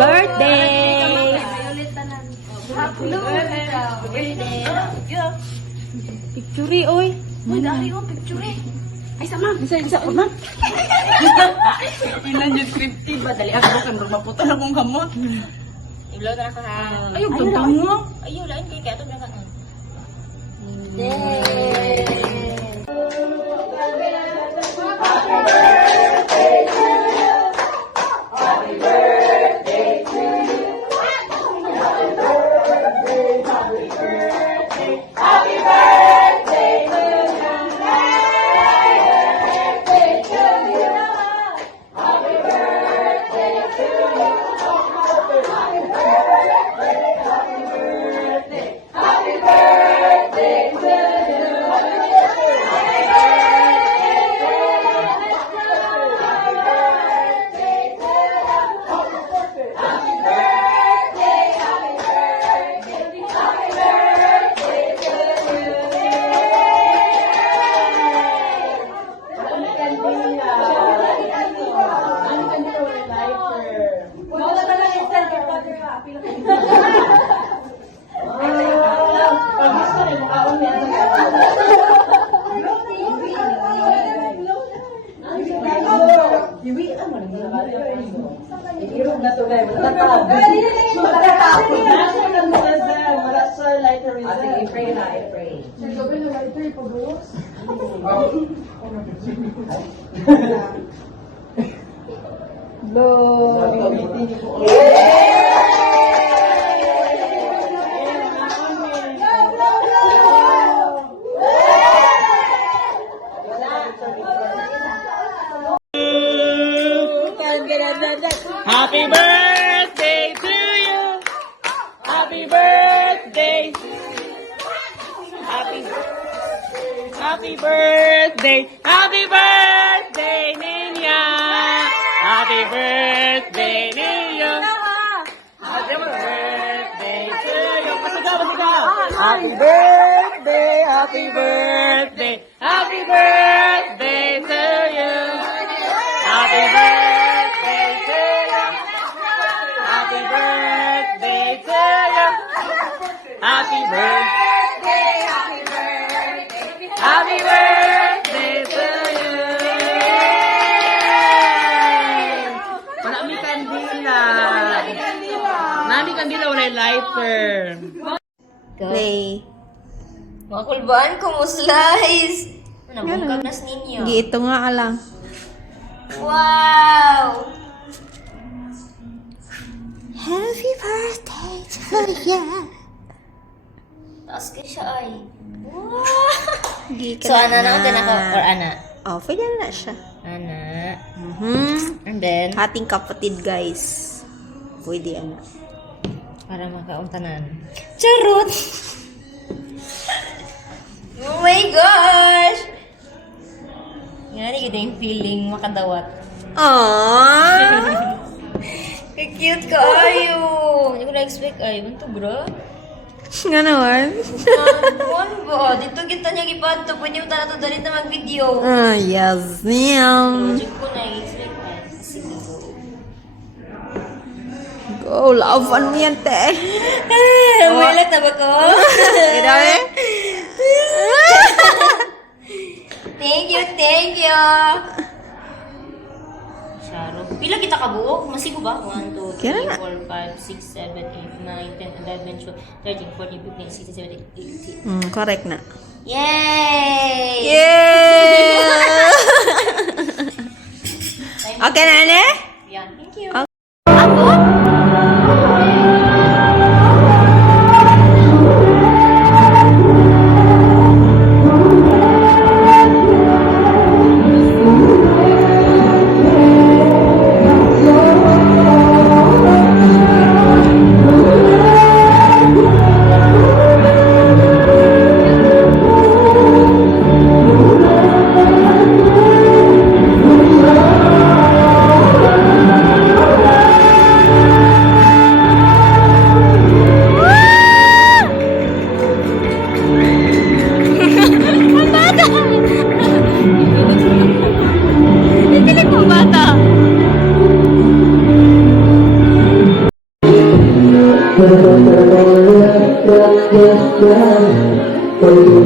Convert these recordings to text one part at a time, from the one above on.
birthday! Happy birthday! Picture, oy. Uy, dari ko, picture eh. Ay, sama. Isa ko na. Ilan yung scripty ba? Dali ako kan maputa na kong kamot. Iblaw na ka ha. Ayun, tuntang mo. Ayun, lain kayo kaya ito na ka. Happy birthday to you. Happy birthday. Happy birthday. Happy birthday, Ninya. Happy birthday, Ninya. Happy birthday to you. Pasigaw. Happy birthday. Happy birthday. Happy birthday to you. Happy birthday to you. Happy birthday to you. Happy birthday. Happy birthday to you. Marami kandila. Marami kandila wala lighter. Play. Mga kulbaan ko mo slice. Nabungkag nas ninyo. Gito nga lang. Wow! Happy birthday to you. Taas ka siya ay. Wow! Gika So, ana na din ako. Or ana? Oh, pwede na siya. Ana. Mhm. And then, Ating kapatid, guys. Pwede ano. para makauntanan. Charot! Oh my gosh! Nga ni yung feeling makadawat. Aww. Ka-cute ka ayo! Hindi ko na-expect ay. Ano to bro? Nga naman. Ano ba? Dito kita niya ipadto. Pwede mo na ito dalit na mag-video. Yes, ma'am. Project ko na-expect ay. Sige go. Go, laban mo yan, te. Umilat na ba ko? Grabe. Thank you. Sharo. Pila kita ka buok? Masigo ba? 1, 2, Kaya 3, na. 4, 5, 6, 7, 8, 9, 10, 11, 12, 13, 14, 15, 16, 17, 18. Correct na. Yay! Yeah! Okay na, ne? Yeah, thank you. Happy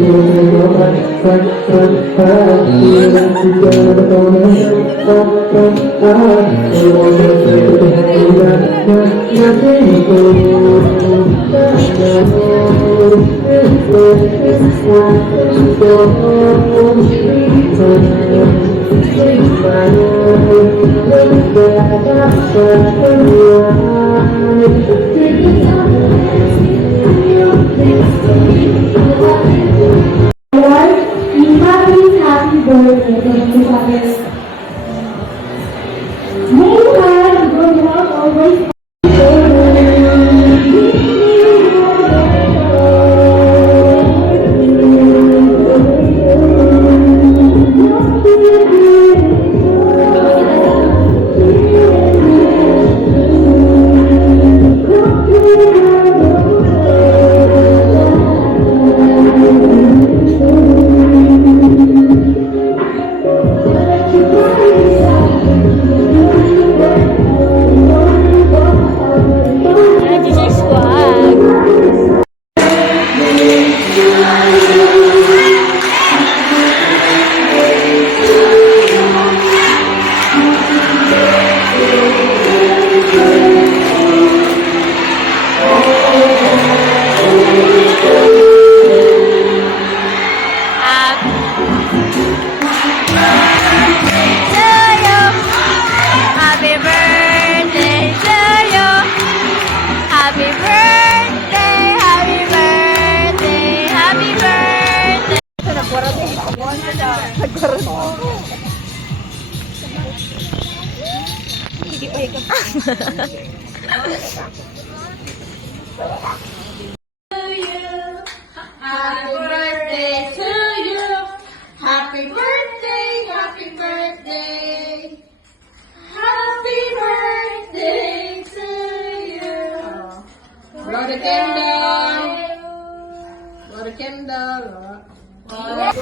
birthday to you, Father. May you have good health always. Teacher Swag. Happy birthday to you. Happy birthday, happy birthday, happy birthday. Happy birthday to you. Happy birthday, happy birthday. Happy birthday to you. Blow the candle. Blow the candle. Happy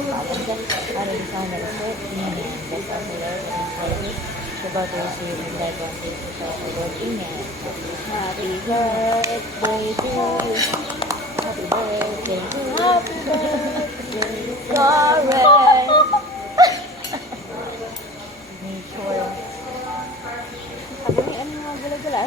birthday to you. Happy birthday to you. Happy birthday. Sorry. Sabi ni ano mga gula-gula?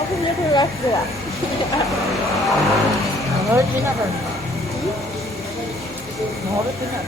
Aku punya kelas dua. Menurut Dina kan? Menurut Dina.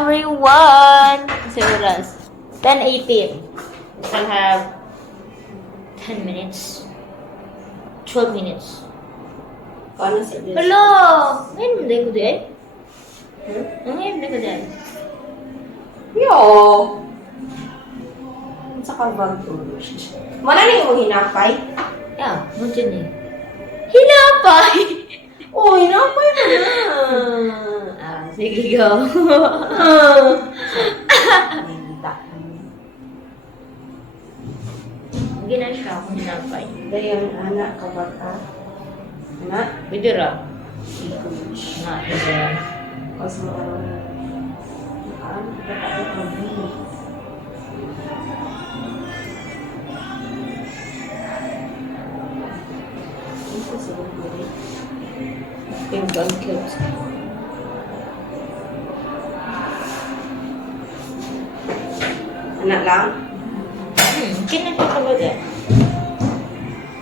everyone. Sa oras. 10:18. We still have 10 minutes. 12 minutes. Paano sa Diyos? Hello! Ngayon mo ko di ay? Ngayon mo ko di ay? Yo! Sa kabag ko. Mana na yung hinapay? Yeah, mo dyan eh. Hinapay! Oh, hinapay na na. Sige, go. Hindi na siya kung hinapay. Dayan, anak, kabag ka. Anak? Pwede ra. Nga, pwede ra. Mas marami. Ano, kapatid mo din. Ito siguro ko rin. Pink and cute. Anak lang? Kina siya talaga.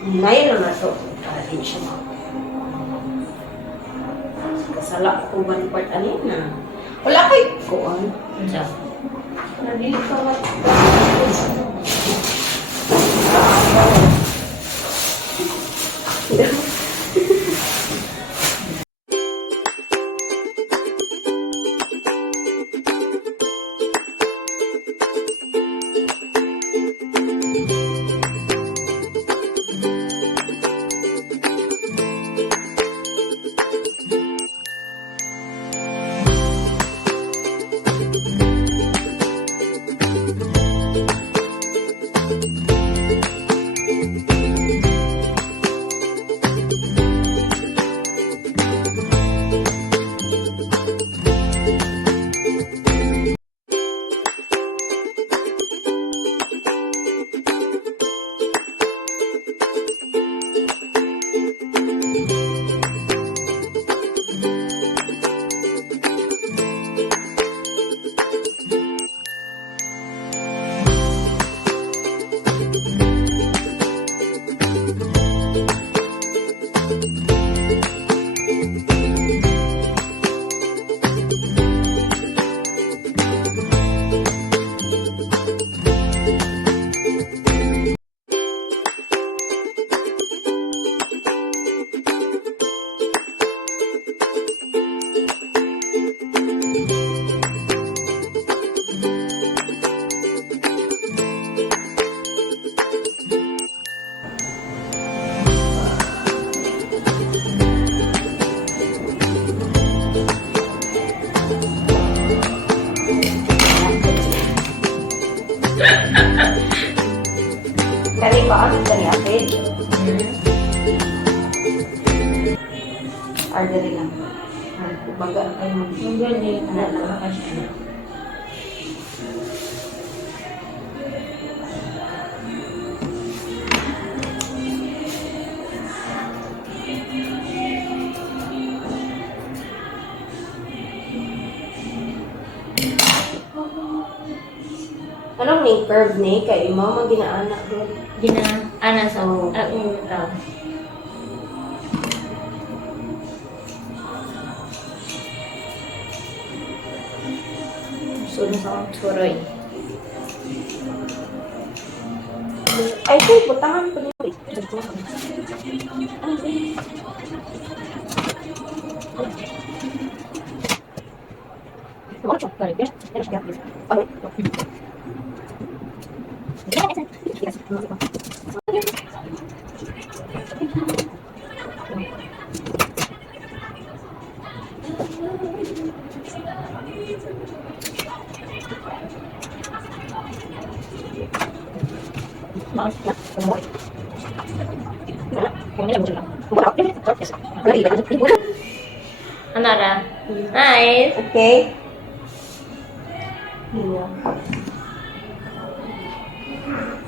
Ngayon lang na ito. Para din siya mga. Kasala ko ba ni part ano na? Wala kay kuan. Ano siya? Nandito ka ba? Kani ba ang kani apit? Order lang. Kumbaga ay mo. Ang galing. Ano siya? Anong ning curve ni kay imo mo ginaanak doon? Di na, ana sa, Oo. tao. Sunod sa akong turoy. Ay ko butangan pa ni. Anara. Nice. Okay.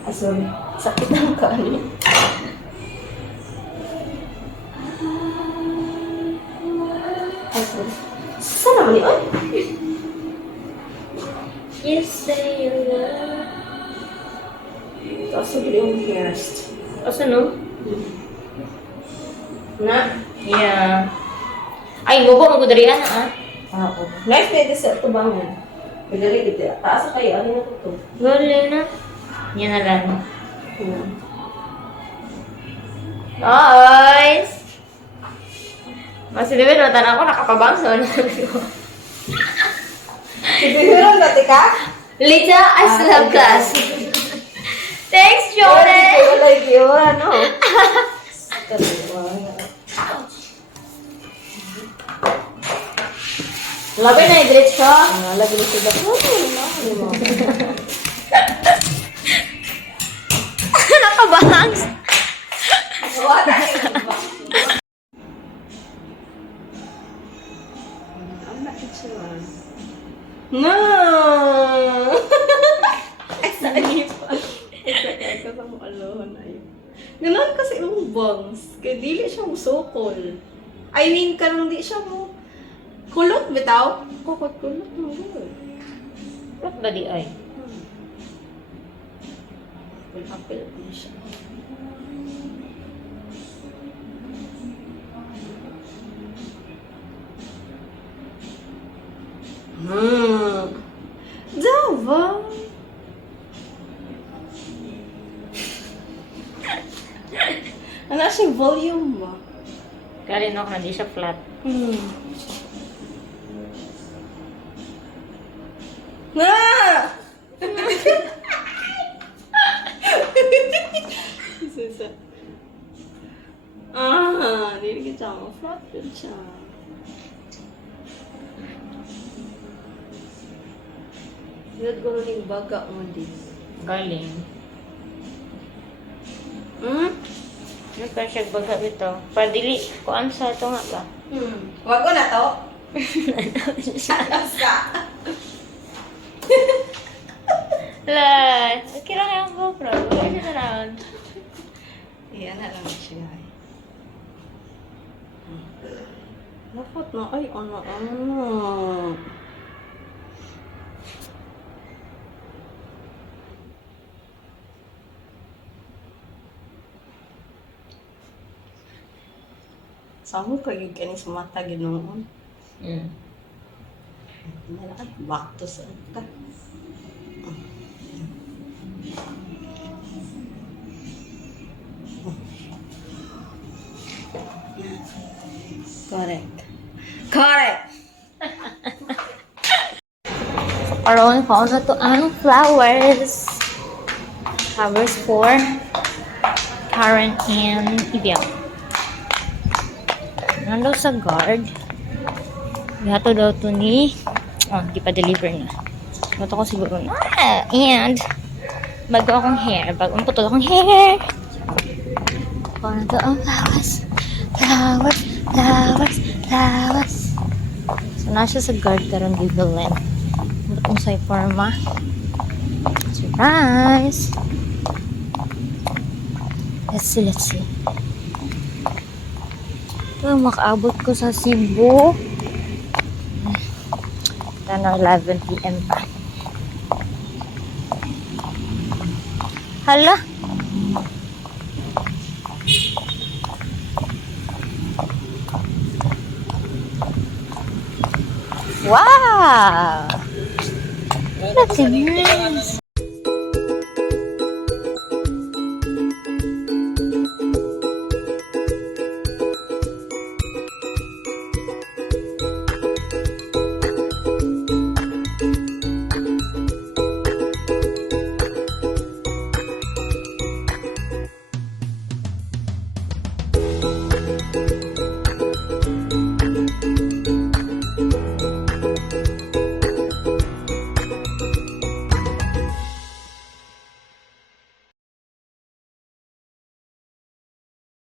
Ah, sorry. Sakit ang kaano. Ay, sorry. Saan naman yun? You say you love. Tapos sabi yung first. Asa no? Na? Yeah. Ay, gubo mo ko dari ana ah. Oo. Life na ito sa tubangan. Pagdali, kita. Taas kayo. Ano na ito? Wala na. Yan na lang. Guys! Mas Liwin, matan ako, nakapabangson. Siguro dati ka? Lita, I still have class. Thanks, Jordan! Wala yung ano. Labi na i-diretso. Lagi na sila. Nakabangs. No! Ay, sa pa. Ay, sa mo alohon ay. Ganun kasi yung bangs. Kaya dili siya mo sokol. I mean, karang di siya mo kulot bitaw. Kulot mo. What ba di ay? Apel po siya. Java. Ano siyang volume ba? Kali no, hindi siya flat. Na! Susa. Dili kita mo. Flat yun siya. Hindi ko rin baga mo din. Galing. Hmm? Ano ka siya baga ito? Padili, kuan sa ito nga ba? Wag ko na to. Alas ka. Lai, okay lang yung GoPro. Wala siya na lang. Iyan na lang siya. Dapat na ay ano. Saan ko yung kanis mata ginoon? Ay, back to sa ka. Correct. Correct! Around ko na to ang flowers. Flowers for Karen and Ibiang. Nandun sa guard. Gato daw to ni... Oh, di pa deliver na. Gato ko siguro na. And... Bago akong hair. Bagong putol akong hair. Para to ang flowers. Flowers. Flowers. Flowers. So, nasa sa guard karon gibilin. Batong sa forma. Surprise! Let's see, let's see. Ito, makaabot ko sa Cebu. Ano, 11 p.m. pa. Hala? Wow! That's nice.